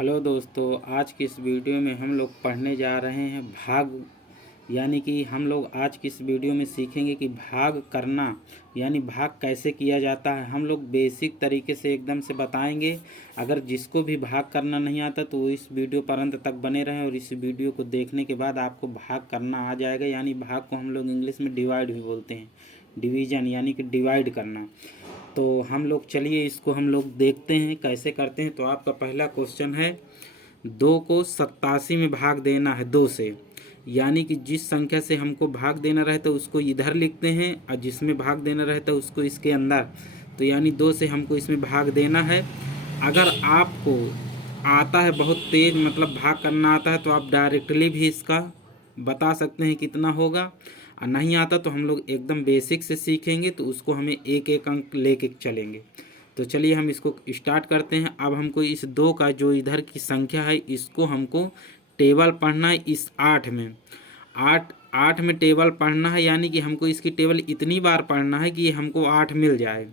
Hello दोस्तों, आज की इस वीडियो में हम लोग पढ़ने जा रहे हैं भाग। यानी कि हम लोग आज की इस वीडियो में सीखेंगे कि भाग करना यानी भाग कैसे किया जाता है। हम लोग बेसिक तरीके से एकदम से बताएंगे। अगर जिसको भी भाग करना नहीं आता तो वो इस वीडियो पर अंत तक बने रहें और इस वीडियो को देखने के बाद आपको भाग करना आ जाएगा। यानी भाग को हम लोग इंग्लिश में डिवाइड भी बोलते हैं, डिवीज़न यानी कि डिवाइड करना। तो हम लोग चलिए इसको हम लोग देखते हैं कैसे करते हैं। तो आपका पहला क्वेश्चन है, 2 को 87 में भाग देना है 2 से। यानी कि जिस संख्या से हमको भाग देना रहता है उसको इधर लिखते हैं और जिसमें भाग देना रहता है उसको इसके अंदर। तो यानी 2 से हमको इसमें भाग देना है। अगर आपको आता है बहुत तेज मतलब भाग करना आता है तो आप डायरेक्टली भी इसका बता सकते हैं कितना होगा। और नहीं आता तो हम लोग एकदम बेसिक से सीखेंगे तो उसको हमें एक एक अंक लेके चलेंगे। तो चलिए हम इसको स्टार्ट करते हैं। अब हमको इस 2 का जो इधर की संख्या है इसको हमको टेबल पढ़ना है। इस 8 में आठ में टेबल पढ़ना है। यानी कि हमको इसकी टेबल इतनी बार पढ़ना है कि हमको 8 मिल जाए।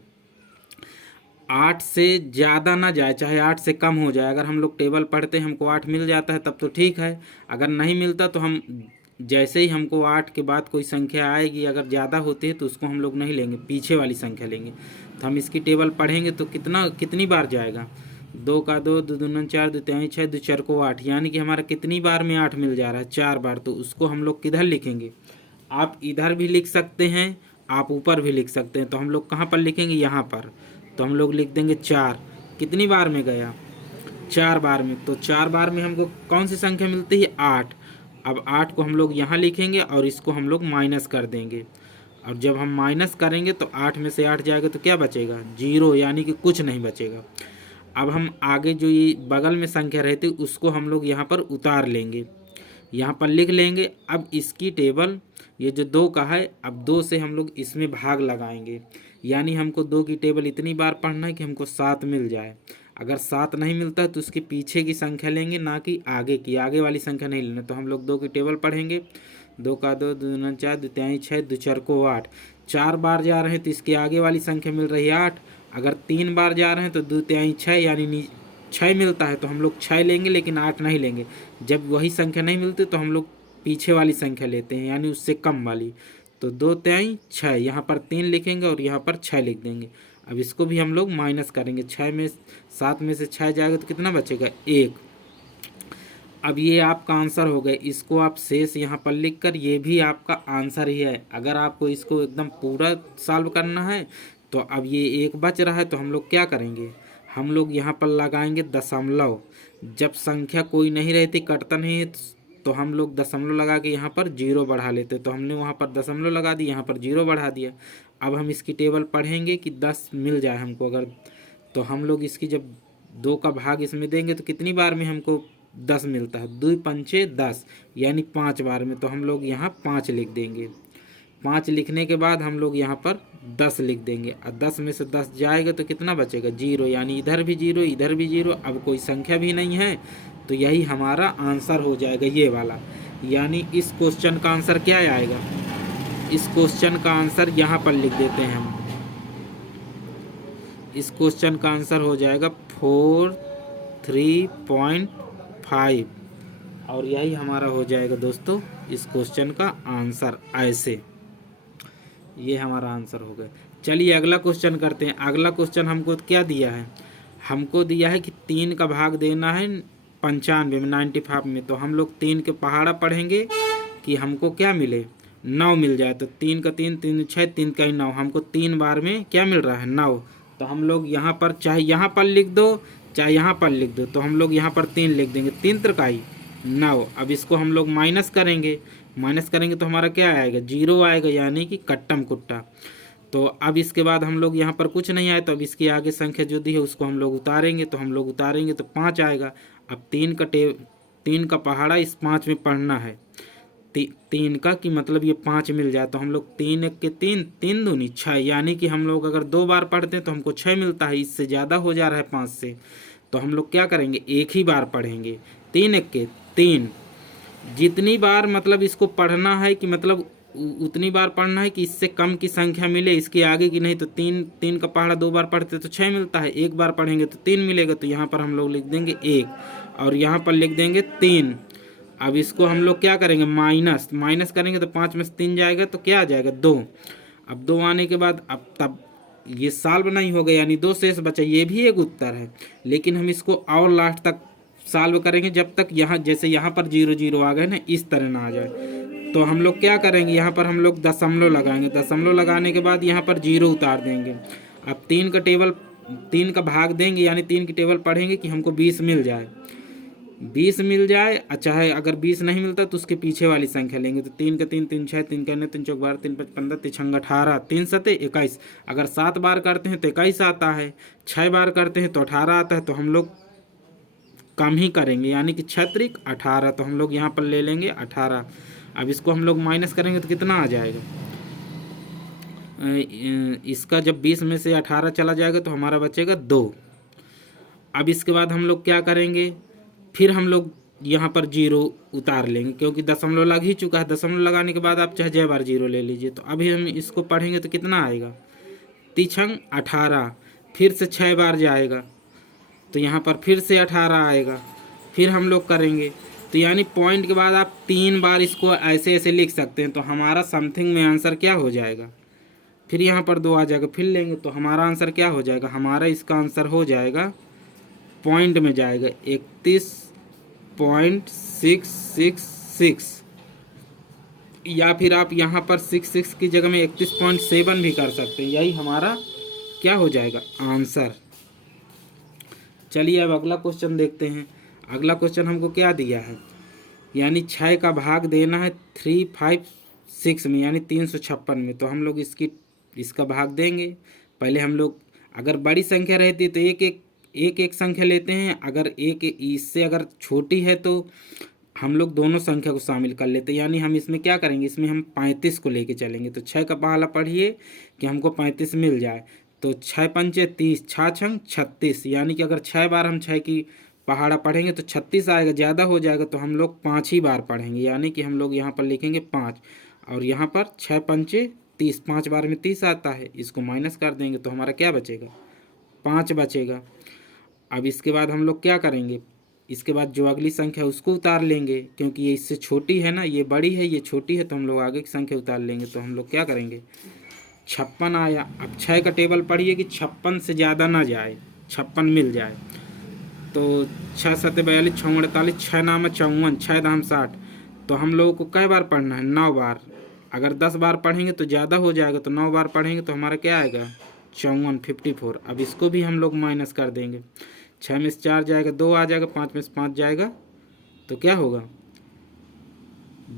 8 से ज़्यादा ना जाए, चाहे 8 से कम हो जाए। अगर हम लोग टेबल पढ़ते हैं हमको 8 मिल जाता है तब तो ठीक है। अगर नहीं मिलता तो हम जैसे ही हमको 8 के बाद कोई संख्या आएगी अगर ज़्यादा होती है तो उसको हम लोग नहीं लेंगे, पीछे वाली संख्या लेंगे। तो हम इसकी टेबल पढ़ेंगे तो कितनी बार जाएगा। 2 का 2, 2 दूना 4, 2 तिहाई 6, 2 चार को 8। यानी कि हमारा कितनी बार में 8 मिल जा रहा है, 4 बार। तो उसको हम लोग किधर लिखेंगे, आप इधर भी लिख सकते हैं, आप ऊपर भी लिख सकते हैं। तो हम लोग कहाँ पर लिखेंगे, यहाँ पर। तो हम लोग लिख देंगे 4। कितनी बार में गया, 4 बार में। तो 4 बार में हमको कौन सी संख्या मिलती है, 8। अब 8 को हम लोग यहाँ लिखेंगे और इसको हम लोग माइनस कर देंगे। और जब हम माइनस करेंगे तो 8 में से 8 जाएगा तो क्या बचेगा, 0। यानी कि कुछ नहीं बचेगा। अब हम आगे जो ये बगल में संख्या रहती है उसको हम लोग यहाँ पर उतार लेंगे, यहाँ पर लिख लेंगे। अब इसकी टेबल ये जो 2 का है, अब 2 से हम लोग इसमें भाग लगाएंगे। यानी हमको 2 की टेबल इतनी बार पढ़ना है कि हमको 7 मिल जाए। अगर 7 नहीं मिलता है तो उसके पीछे की संख्या लेंगे, ना कि आगे की, आगे वाली संख्या नहीं लेना। तो हम लोग 2 की टेबल पढ़ेंगे। 2 का 2, 2 दूना 4, 2 तिहाई 6, 2 चार को 8। 4 बार जा रहे हैं तो इसके आगे वाली संख्या मिल रही है 8। अगर 3 बार जा रहे हैं तो 2 तिहाई 6 यानी 6 मिलता है तो हम लोग 6 लेंगे, लेकिन 8 नहीं लेंगे। जब वही संख्या नहीं मिलती तो हम लोग पीछे वाली संख्या लेते हैं, यानी उससे कम वाली। तो 2 तिहाई 6, यहाँ पर 3 लिखेंगे और यहाँ पर 6 लिख देंगे। अब इसको भी हम लोग माइनस करेंगे। 7 में से 6 जाएगा तो कितना बचेगा, 1। अब ये आपका आंसर हो गया। इसको आप शेष यहाँ पर लिख कर, ये भी आपका आंसर ही है। अगर आपको इसको एकदम पूरा सॉल्व करना है तो अब ये 1 बच रहा है तो हम लोग क्या करेंगे, हम लोग यहाँ पर लगाएंगे दशमलव। जब संख्या कोई नहीं रहती, कटता नहीं है, तो हम लोग दशमलव लगा के यहाँ पर 0 बढ़ा लेते। तो हमने वहाँ पर दशमलव लगा दिया, यहाँ पर 0 बढ़ा दिया। अब हम इसकी टेबल पढ़ेंगे कि 10 मिल जाए हमको। अगर तो हम लोग इसकी जब 2 का भाग इसमें देंगे तो कितनी बार में हमको 10 मिलता है, 2 पंचे 10, यानी 5 बार में। तो हम लोग यहाँ 5 लिख देंगे। 5 लिखने के बाद हम लोग यहाँ पर 10 लिख देंगे। और 10 में से 10 जाएगा तो कितना बचेगा, 0। यानी इधर भी 0, इधर भी 0। अब कोई संख्या भी नहीं है तो यही हमारा आंसर हो जाएगा, ये वाला। यानी इस क्वेश्चन का आंसर क्या आएगा, इस क्वेश्चन का आंसर यहाँ पर लिख देते हैं हम। इस क्वेश्चन का आंसर हो जाएगा 43.5। और यही हमारा हो जाएगा दोस्तों इस क्वेश्चन का आंसर। ऐसे ये हमारा आंसर हो गया। चलिए अगला क्वेश्चन करते हैं। अगला क्वेश्चन हमको क्या दिया है, हमको दिया है कि 3 का भाग देना है 95 में, 95 में। तो हम लोग 3 के पहाड़ा पढ़ेंगे कि हमको क्या मिले, 9 मिल जाए। तो 3 का 3, 3 6, 3 का 9, हमको 3 बार में क्या मिल रहा है, 9। तो हम लोग यहाँ पर चाहे यहाँ पर लिख दो चाहे यहाँ पर लिख दो, तो हम लोग यहाँ पर 3 लिख देंगे। 3 त्रिकाई 9। अब इसको हम लोग माइनस करेंगे, माइनस करेंगे तो हमारा क्या आएगा, 0 आएगा, यानी कि कट्टम कुट्टा। तो अब इसके बाद हम लोग यहाँ पर कुछ नहीं आए तो अब इसकी आगे संख्या जो दी है उसको हम लोग उतारेंगे। तो हम लोग उतारेंगे तो 5 आएगा। अब 3 का पहाड़ा इस 5 में पढ़ना है। 3 का कि मतलब ये 5 मिल जाए। तो हम लोग 3 एक के 3, 3 दूनी 6। यानी कि हम लोग अगर 2 बार पढ़ते हैं तो हमको 6 मिलता है, इससे ज़्यादा हो जा रहा है 5 से। तो हम लोग क्या करेंगे, एक ही बार पढ़ेंगे। 3 एक के 3, जितनी बार मतलब इसको पढ़ना है कि मतलब उतनी बार पढ़ना है कि इससे कम की संख्या मिले, इसके आगे की नहीं। तो 3 का पहाड़ा 2 बार पढ़ते तो 6 मिलता है, 1 बार पढ़ेंगे तो 3 मिलेगा। तो यहाँ पर हम लोग लिख देंगे 1 और यहाँ पर लिख देंगे 3। अब इसको हम लोग क्या करेंगे, माइनस करेंगे तो 5 में से 3 जाएगा तो क्या आ जाएगा 2। अब 2 आने के बाद अब तब ये सॉल्व नहीं होगा, यानी 2 शेष बचा। ये भी एक उत्तर है, लेकिन हम इसको और लास्ट तक सॉल्व करेंगे जब तक यहाँ जैसे यहाँ पर 0 0 आ गए ना, इस तरह ना आ जाए। तो हम लोग क्या करेंगे, यहाँ पर हम लोग दशमलव लगाएंगे। दशमलव लगाने के बाद यहाँ पर 0 उतार देंगे। अब 3 का भाग देंगे, यानी 3 की टेबल पढ़ेंगे कि हमको 20 मिल जाए। 20 मिल जाए, अच्छा है अगर 20 नहीं मिलता तो उसके पीछे वाली संख्या लेंगे। तो 3 का 3 3 6 3 का 9 3 चौक 12 3 5 15 3 छंग 18 3 सते 21। अगर 7 बार करते हैं तो 21 आता है, 6 बार करते हैं तो 18 आता है। तो हम लोग कम ही करेंगे, यानी कि 6 त्रिक 18। तो हम लोग यहाँ पर ले लेंगे 18। अब इसको हम लोग माइनस करेंगे तो कितना आ जाएगा, इसका जब 20 में से 18 चला जाएगा तो हमारा बचेगा 2। अब इसके बाद हम लोग क्या करेंगे, फिर हम लोग यहाँ पर 0 उतार लेंगे, क्योंकि दशमलव लग ही चुका है। दशमलव लगाने के बाद आप चाहे 6 बार 0 ले लीजिए। तो अभी हम इसको पढ़ेंगे तो कितना आएगा, 3 18। फिर से 6 बार जाएगा तो यहाँ पर फिर से 18 आएगा। फिर हम लोग करेंगे तो यानी पॉइंट के बाद आप 3 बार इसको ऐसे ऐसे लिख सकते हैं। तो हमारा समथिंग में आंसर क्या हो जाएगा, फिर यहाँ पर 2 आ जाएगा, फिर लेंगे तो हमारा आंसर क्या हो जाएगा, हमारा इसका आंसर हो जाएगा पॉइंट में जाएगा 31.666, या फिर आप यहाँ पर 66 की जगह में 31.7 भी कर सकते हैं। यही हमारा क्या हो जाएगा आंसर। चलिए अब अगला क्वेश्चन देखते हैं। अगला क्वेश्चन हमको क्या दिया है, यानी 6 का भाग देना है 356 में, यानी 356 में। तो हम लोग इसका भाग देंगे। पहले हम लोग अगर बड़ी संख्या रहती तो एक संख्या लेते हैं, अगर इससे अगर छोटी है तो हम लोग दोनों संख्या को शामिल कर लेते हैं। यानी हम इसमें क्या करेंगे, इसमें हम 35 को लेके चलेंगे। तो 6 का पहला पढ़िए कि हमको 35 मिल जाए। तो 6 पंचे 30, 6 छंग 36, यानी कि अगर 6 बार हम 6 की पहाड़ा पढ़ेंगे तो 36 आएगा, ज़्यादा हो जाएगा। तो हम लोग 5 ही बार पढ़ेंगे, यानी कि हम लोग यहाँ पर लिखेंगे 5। और यहाँ पर 6 पंचे 30, 5 बार में 30 आता है, इसको माइनस कर देंगे तो हमारा क्या बचेगा, 5 बचेगा। अब इसके बाद हम लोग क्या करेंगे, इसके बाद जो अगली संख्या है उसको उतार लेंगे, क्योंकि ये इससे छोटी है ना, ये बड़ी है ये छोटी है। तो हम लोग आगे की संख्या उतार लेंगे। तो हम लोग क्या करेंगे, 56 आया। अब 6 का टेबल पढ़िए कि 56 से ज़्यादा ना जाए, 56 मिल जाए। तो 6 7 42 6 48, 6 नाम 54, 6 दाम 60। तो हम लोगों को कई बार पढ़ना है, 9 बार। अगर 10 बार पढ़ेंगे तो ज़्यादा हो जाएगा, तो 9 बार पढ़ेंगे तो हमारा क्या आएगा 54 54। अब इसको भी हम लोग माइनस कर देंगे। 6 में से 4 जाएगा 2 आ जाएगा, 5 में से 5 जाएगा तो क्या होगा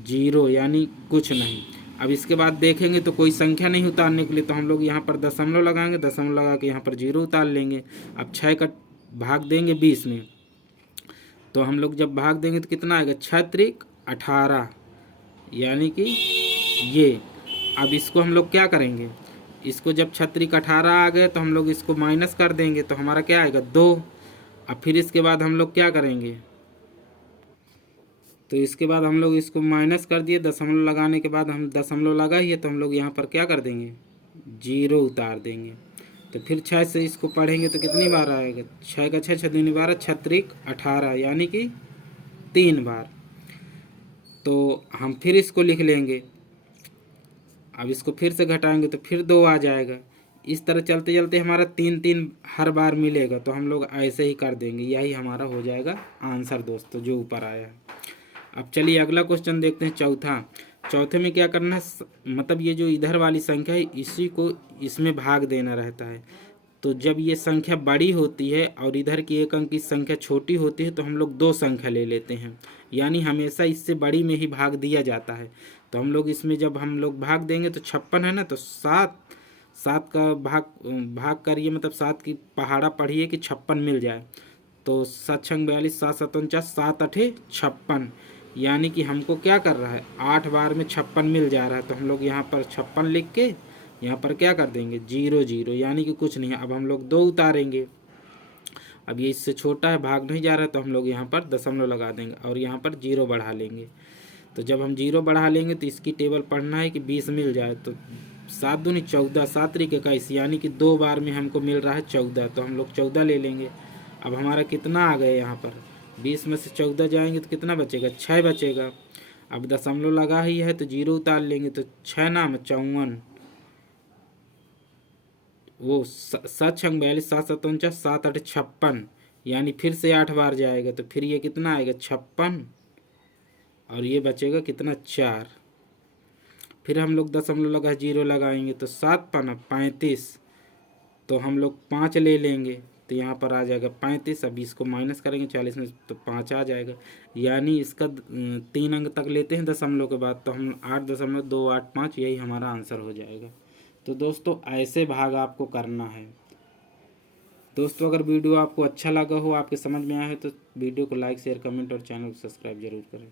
0, यानी कुछ नहीं। अब इसके बाद देखेंगे तो कोई संख्या नहीं उतारने के लिए, तो हम लोग यहाँ पर दशमलव लगाएंगे, दशमलव लगा के यहाँ पर 0 उतार लेंगे। अब 6 का भाग देंगे 20 में, तो हम लोग जब भाग देंगे तो कितना आएगा 6 त्रिक 18, यानी कि ये। अब इसको हम लोग क्या करेंगे, इसको जब 6 त्रिक 18 आ गए तो हम लोग इसको माइनस कर देंगे, तो हमारा क्या आएगा 2। अब फिर इसके बाद हम लोग क्या करेंगे, तो इसके बाद हम लोग इसको माइनस कर दिए, दशमलव लगाने के बाद हम दशमलव लगा ही है तो हम लोग यहाँ पर क्या कर देंगे 0 उतार देंगे। तो फिर 6 से इसको पढ़ेंगे तो कितनी बार आएगा, 6 का 6 6 दूनी 12, 6 त्रिक 18, यानी कि 3 बार। तो हम फिर इसको लिख लेंगे। अब इसको फिर से घटाएंगे तो फिर 2 आ जाएगा। इस तरह चलते चलते हमारा 3 3 हर बार मिलेगा, तो हम लोग ऐसे ही कर देंगे। यही हमारा हो जाएगा आंसर दोस्तों, जो ऊपर आया है। अब चलिए अगला क्वेश्चन देखते हैं, चौथे में क्या करना है, मतलब ये जो इधर वाली संख्या है इसी को इसमें भाग देना रहता है। तो जब ये संख्या बड़ी होती है और इधर की एक अंक की संख्या छोटी होती है तो हम लोग 2 संख्या ले लेते हैं, यानी हमेशा इससे बड़ी में ही भाग दिया जाता है। तो हम लोग इसमें जब हम लोग भाग देंगे तो 56 है ना, तो 7 का भाग करिए, मतलब 7 की पहाड़ा पढ़िए कि 56 मिल जाए। तो 7 छंग 42, 7 7 49, 7 8 56, यानी कि हमको क्या कर रहा है 8 बार में 56 मिल जा रहा है। तो हम लोग यहाँ पर 56 लिख के यहाँ पर क्या कर देंगे 0 0, यानी कि कुछ नहीं है। अब हम लोग 2 उतारेंगे। अब ये इससे छोटा है, भाग नहीं जा रहा है, तो हम लोग यहाँ पर दशमलव लगा देंगे और यहाँ पर 0 बढ़ा लेंगे। तो जब हम 0 बढ़ा लेंगे तो इसकी टेबल पढ़ना है कि 20 मिल जाए। तो 7 दूनी 14, 7 तरीके 21, यानी कि 2 बार में हमको मिल रहा है 14, तो हम लोग 14 ले लेंगे। अब हमारा कितना आ गया यहाँ पर, 20 में से 14 जाएंगे तो कितना बचेगा, 6 बचेगा। अब दशमलव लगा ही है तो 0 उतार लेंगे, तो 6 नाम 54, वो 7 छंग 42, 7 7 49, 7 8 56, यानी फिर से 8 बार जाएगा तो फिर ये कितना आएगा 56, और ये बचेगा कितना 4। फिर हम लोग दशमलव लगा 0 लगाएंगे तो 7 पाना 35, तो हम लोग 5 ले लेंगे तो यहाँ पर आ जाएगा 35। अब इसको माइनस करेंगे 40 में तो 5 आ जाएगा, यानी इसका 3 अंक तक लेते हैं दशमलव के बाद, तो हम 8.285, यही हमारा आंसर हो जाएगा। तो दोस्तों ऐसे भाग आपको करना है। दोस्तों अगर वीडियो आपको अच्छा लगा हो, आपके समझ में आया है, तो वीडियो को लाइक शेयर कमेंट और चैनल को सब्सक्राइब जरूर करें।